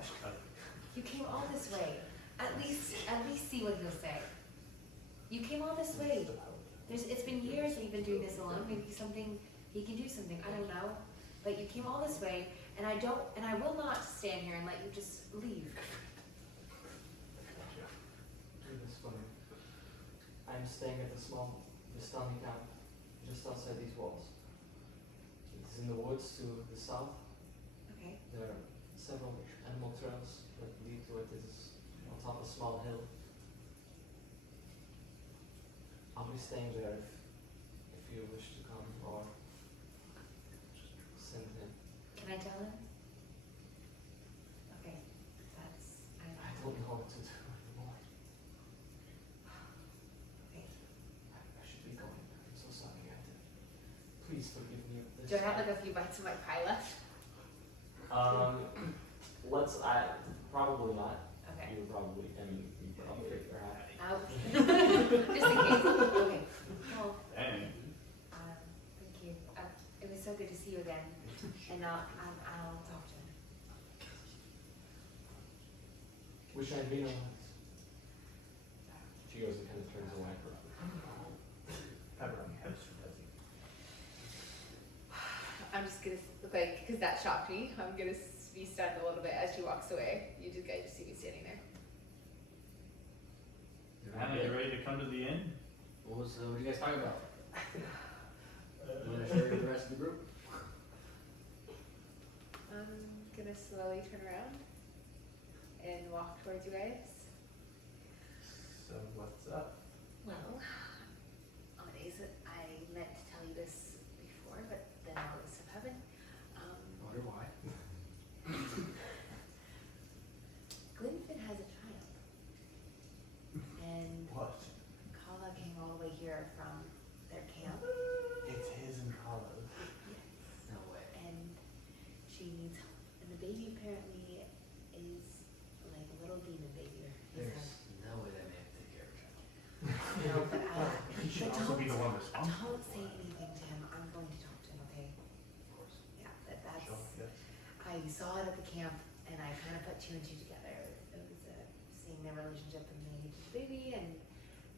You came all this way. At least see what he'll say. You came all this way. It's been years we've been doing this alone. Maybe he can do something. I don't know. But you came all this way, and I will not stand here and let you just leave. Do this for me. I'm staying at the small Vistani camp, just outside these walls. It's in the woods to the south. Okay. There are several animal trails that lead to it. It's on top of a small hill. I'll be staying there if you wish to come or send him. Can I tell him? Okay. I don't know what to do anymore. Okay. I should be going. I'm so sorry. Please forgive me. Do I have like a few bites of my pie left? Probably not. Okay. You probably perhaps. Just in case. Okay. Well, Dang. thank you. It was so good to see you again. And I'll talk to him. Wish I'd been alive. She goes and kind of turns away. Pepperoni house, does he? I'm just gonna because that shocked me. I'm gonna be stunned a little bit as she walks away. You guys just see me standing there. Anna, you ready to come to the inn? What are you guys talking about? You want to share with the rest of the group? I'm gonna slowly turn around and walk towards you guys. So what's up? Well, Amadeus, I meant to tell you this before, but then all this stuff happened. I wonder why. Glenfin has a child. And What? Kala came all the way here from their camp. It's his and Carlos. No way. And she needs help. And the baby apparently is like a little demon baby. There's no way that man can take care of a child. No, but He should but also be the one don't responsible. say anything to him. I'm going to talk to him, okay? Of course. Yeah, that's. Sure, yes. I saw it at the camp, and I kind of put two and two together. It was seeing their relationship and the age of the baby, and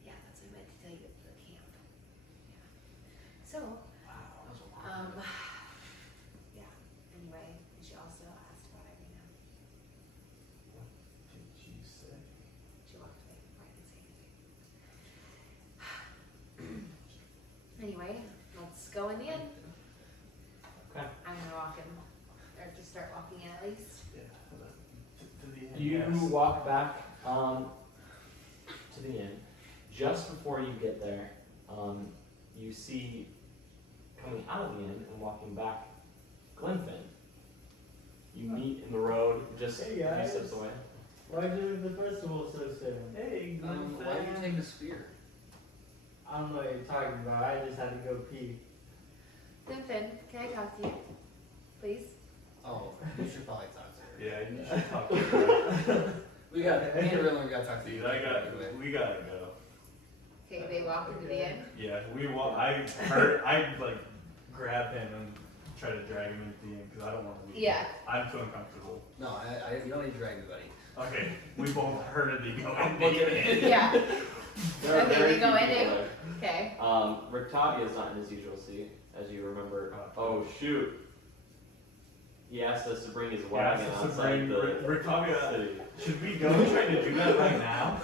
yeah, that's what I meant to tell you at the camp. Yeah. So, Wow. That was a long time. yeah. Anyway, and she also asked about Irina. What did you say? She walked away before I could say anything. Anyway, let's go in the end. Okay. I'm gonna walk in, or just start walking in at least. Yeah. To the inn. You yes. walk back to the inn. Just before you get there, you see coming out of the inn and walking back Glenfin. You meet in the road just Hey, a few guys. steps away. Why did the festival so soon? Hey, Why did you take the spear? I don't know what you're talking about. I just had to go pee. Glenfin, can I talk to you, please? Oh, you should probably talk to her. Yeah, you should talk to her. Me and Riddler got to talk to you. Dude, we gotta go. Okay, they walk into the inn. Yeah, I like grab him and try to drag him into the inn because I don't want to leave. Yeah. I'm too uncomfortable. No, you don't need to drag me, buddy. Okay, we both hurriedly go I'm in looking the at inn. it. Yeah. There are Okay, very we go few in people it. there. Okay. Rictavia is not in his usual seat, as you remember. Oh shoot! He asked us to bring his wagon outside the Rictavia, city. should we go and try to do that right now?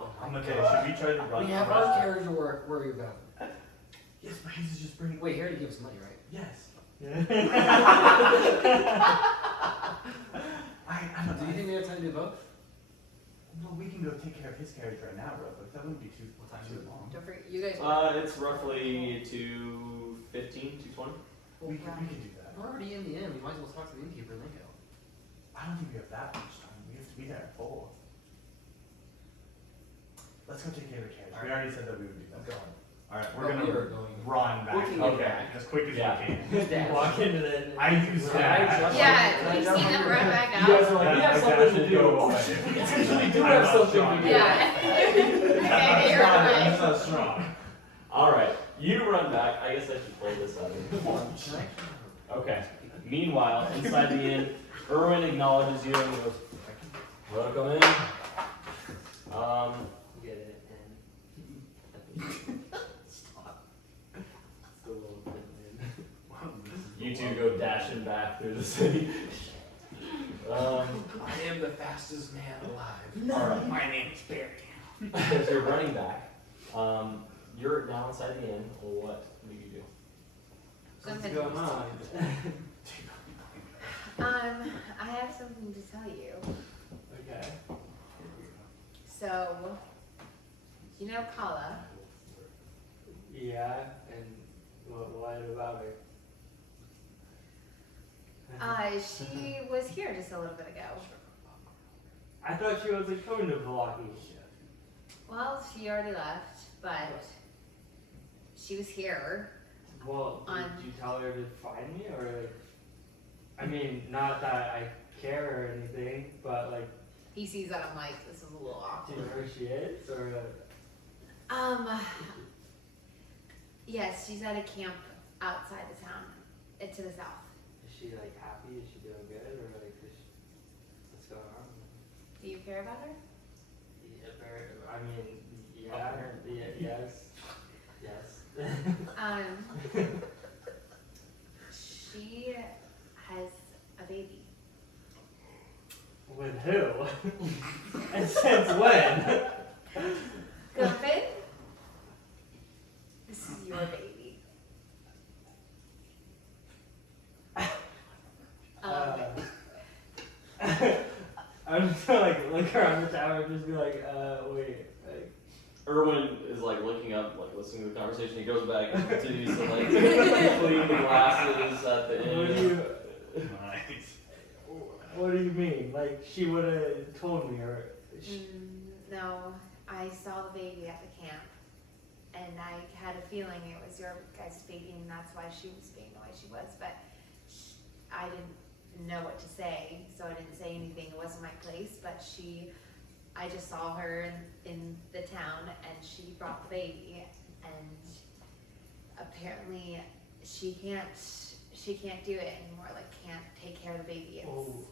Oh I'm my okay, God. should we try to run? We have our carriage to work. Where are you going? Yes, but he's just bringing. Wait, he already gave us money, right? Yes. I don't Do you know. think we have time to do both? Well, we can go take care of his carriage right now, bro. But that wouldn't be too long. Don't forget, you guys. It's roughly 2:15, 2:20. We can do that. We're already in the inn. We might as well talk to the innkeeper and then go. I don't think we have that much time. We have to be there at 4. Let's go take care of the carriage. We already said that we would do I'm that. going. Alright, Oh, we're we are gonna going. run back. Looking Okay. back. As quick as Yeah. we can. You walk into the. I use Can I that. jump Yeah, on- can I we've jump seen on them your- run back You guys out. are like, we have That something to should do. go away. We do I'm have not something strong. to do. Yeah. Okay, you're right. That's not strong. Alright, you run back. I guess I should play this out here. Okay. Meanwhile, inside the inn, Erwin acknowledges you and goes, welcome in. Get it and. Stop. It's the little thing, You two go dashing back through the city. I am the fastest man alive. Alright. My name is Barry. As you're running back, you're now inside the inn. What do you do? What's going on? I have something to tell you. Okay. So, you know Kala? Yeah, and what about her? She was here just a little bit ago. I thought she wasn't coming to Milwaukee. Well, she already left, but she was here. Well, did you tell her to find me, or like? I mean, not that I care or anything, but like, He sees that I'm like, this is a little do you know awkward. where she is, or? Yes, she's at a camp outside the town, to the south. Is she like happy? Is she doing good, or like, what's going on? Do you care about her? Yeah, I mean, yes. She has a baby. With who? And since when? Gumpin? This is your baby. I'm just gonna like look around the tower and just be like, wait, like. Erwin is like looking up, like listening to the conversation. He goes back and continues to like clean the glasses at the What do inn. you? Nice. What do you mean? Like she would have told me, or No, I saw the baby at the camp, and I had a feeling it was your guys' baby, and that's why she was being the way she was. But I didn't know what to say, so I didn't say anything. It wasn't my place. But I just saw her in the town, and she brought the baby, and apparently she can't do it anymore. Like can't take care of the baby. It's, oh,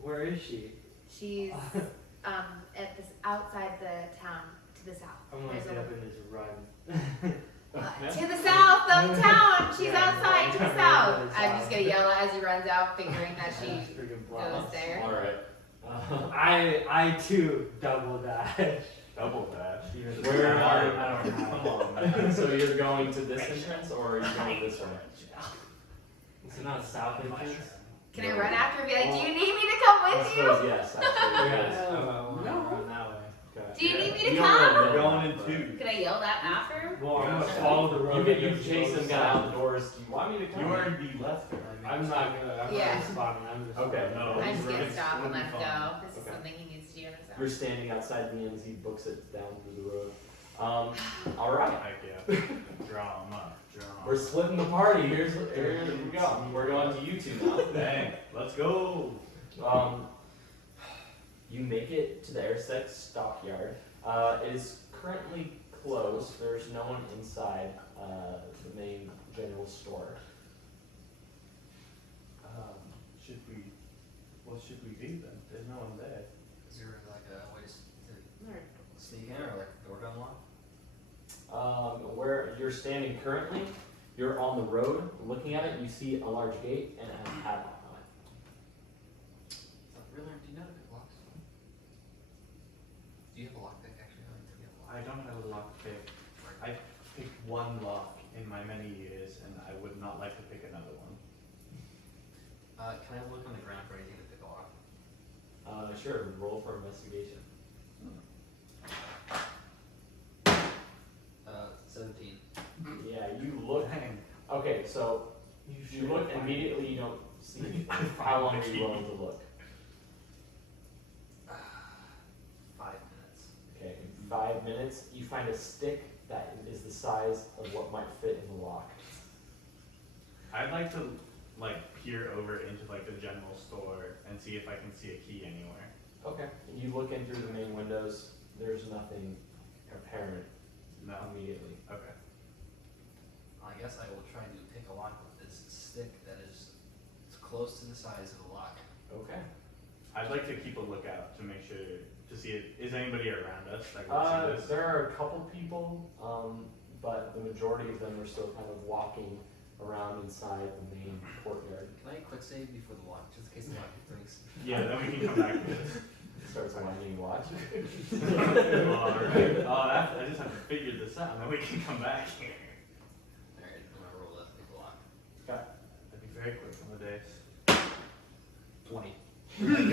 where is she? She's at this outside the town to the south. I'm gonna There's get a- up and just run. to the south of town. She's Yeah, outside to the I'm south. running to the I'm just south. gonna yell as he runs out, figuring that she That's freaking goes blast. there. Alright. I too double dash. Double dash. Where I are don't know. Come on, man. So you're going to this entrance or are you going this way? Is it not south entrance? Can I run after and be like, do you need me to come I with suppose you? yes, actually. Yes. Yes. No. Run that way. Okay. Do you need me to You don't come? really We're know, going in but- two. Can I yell that after? Well, I'm gonna Yeah. follow the road. You chase them, got out the doors. Do you want me to come? You already left her. I'm not gonna. I'm Yeah. not responding. I'm just. Okay, no. I'm just gonna It's stop and really let him fun. go. This is Okay. something he needs to do on his You're own. standing outside the inn as he books it down through the road. Alright. Heck yeah. Drama. We're splitting the party. Here we go. We're going to you two now. Dang. Let's go. You make it to the Airsex stockyard. It is currently closed. There's no one inside the main general store. What should we do then? There's no one there. Is there like a way to sneak in or like a door to unlock? Where you're standing currently, you're on the road looking at it. You see a large gate and it has a padlock on it. Really? Do you know how to pick locks? Do you have a lockpick actually? I don't think you have a I don't have a lock pick. I picked one lock in my many years, and I would not like to pick another one. Can I look on the ground for anything to pick a lock? Sure. Roll for investigation. 17. Yeah, you look. Dang. Okay, so you look immediately. You don't see. How long are you willing to look? 5 minutes. Okay, in 5 minutes, you find a stick that is the size of what might fit in the lock. I'd like to like peer over into like the general store and see if I can see a key anywhere. Okay. You look in through the main windows. There's nothing apparent No. immediately. Okay. I guess I will try to pick a lock with this stick that is close to the size of the lock. Okay. I'd like to keep a lookout to make sure to see if is anybody around us that will see this. There are a couple people, but the majority of them are still kind of walking around inside the main courtyard. Can I quick save before the lock, just in case the lock breaks? Yeah, then we can come back to this. Starts winding watch. Alright. I just have to figure this out, and then we can come back here. Alright, I'm gonna roll that pick the lock. Okay. That'd be very quick on the days. 20.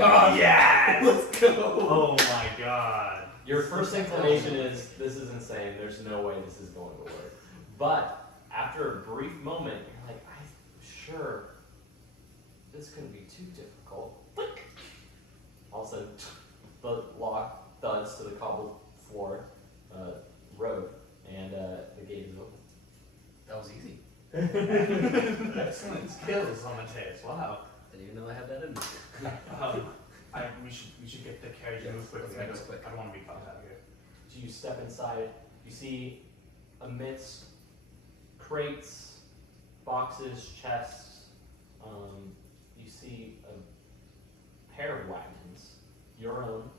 Oh yeah! Let's go. Oh my god. Your first inclination is, this is insane, there's no way this is going to work. But after a brief moment, you're like, I'm sure this couldn't be too difficult. All of a sudden, the lock thuds to the cobbled floor road, and the gate is open. That was easy. Excellent skills, Amadeus. Wow. Didn't even know I had that in me. We should get the carriage Yes, and move quickly. let's make this quick. I don't want to be caught out here. So you step inside, you see amidst crates, boxes, chests, you see a pair of wagons, your own,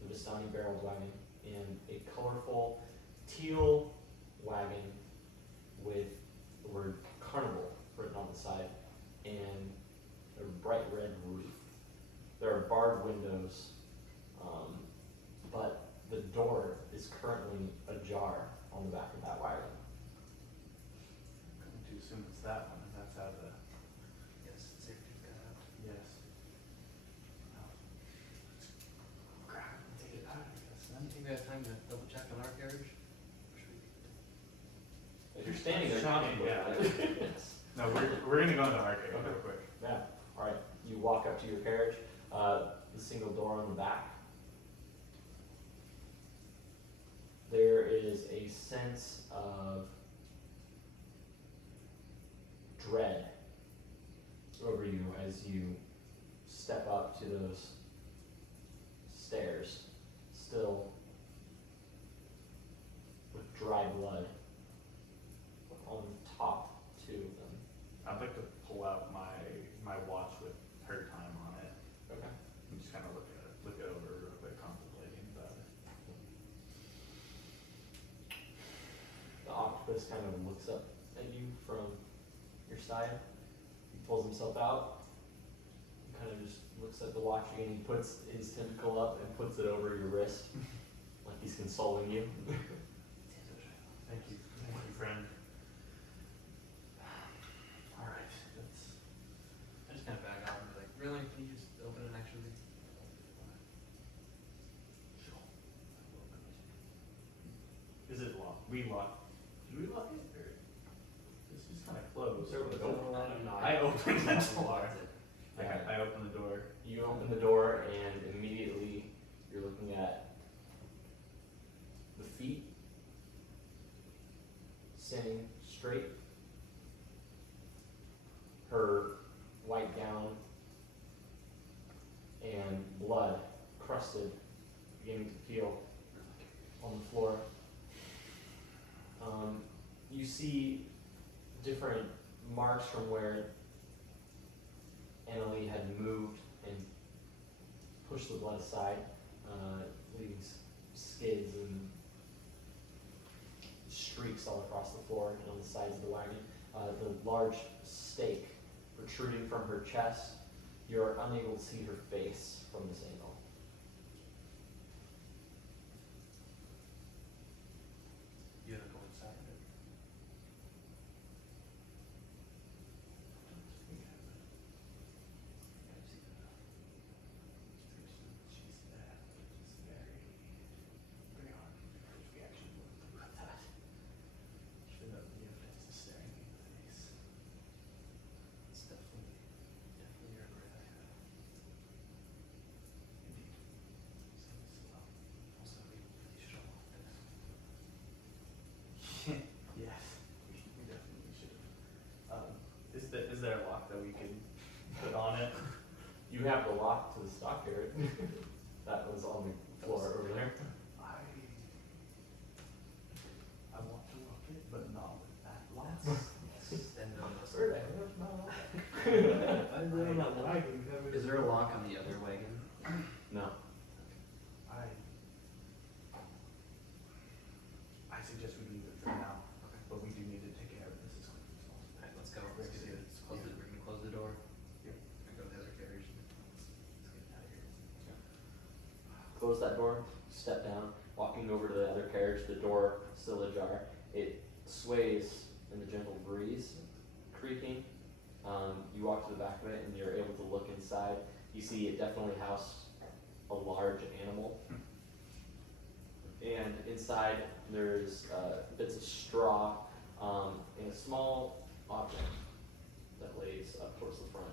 the Vistani barreled wagon, and a colorful teal wagon with the word Carnival written on the side, and a bright red roof. There are barred windows, but the door is currently ajar on the back of that wagon. I'm going to assume it's that one, and that's how the Yes, safety got out. yes. Grab it and take it out, I guess. Do you think we have time to double check on our carriage? Or should we? If you're standing there, Shocking, you yeah. can look at it. Yes. No, we're gonna go into our carriage real quick. Yeah, all right. You walk up to your carriage, the single door on the back. There is a sense of dread over you as you step up to those stairs, still with dry blood on top two of them. I'd like to pull out my watch with her time on it Okay. and just kind of look it over real quick, contemplating about it. The octopus kind of looks up at you from your side. He pulls himself out. He kind of just looks at the watch again. He puts his tentacle up and puts it over your wrist, like he's consoling you. Thank you, friend. All right, that's. I just kind of back out and be like, really? Can you just open it actually? Is it locked? We locked. Did we lock it? Or it's just kind of closed. There we go. I don't know. I opened the door. Locked it. Okay, I opened the door. You open the door and immediately you're looking at the feet standing straight, her white gown, and blood crusted, beginning to peel on the floor. You see different marks from where Annalie had moved and pushed the blood aside, leaving skids and streaks all across the floor and on the sides of the wagon. The large stake protruding from her chest. You are unable to see her face from this angle. You have to go inside of it. She's there. She's very hard because we actually look at that. Should have the evidence is staring me in the face. It's definitely your great idea. Yes, we definitely should. Is there a lock that we can put on it? You have the lock to the stock carriage. That was on the floor over there. I want to lock it, but not with that lock. And Where the hell is my lock? I'm really not wagon covered. is there a lock on the other wagon? No. I suggest we leave it for now, but we do need to take care of this as quick as possible. Alright, let's go. Let's do it. Let's close the, we're gonna close the door. Yep. We're gonna go to the other carriage. Let's get out of here. Close that door, step down, walking over to the other carriage, the door still ajar. It sways in the gentle breeze, creaking. You walk to the back of it and you're able to look inside. You see it definitely housed a large animal. And inside there's bits of straw and a small object that lays up towards the front.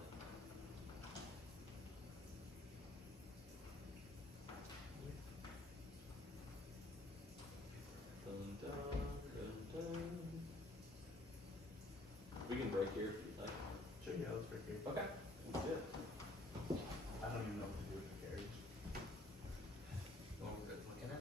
Dun, dun, dun, dun. We can break here if you'd like. Sure, yeah, let's break here. Okay. I don't even know what to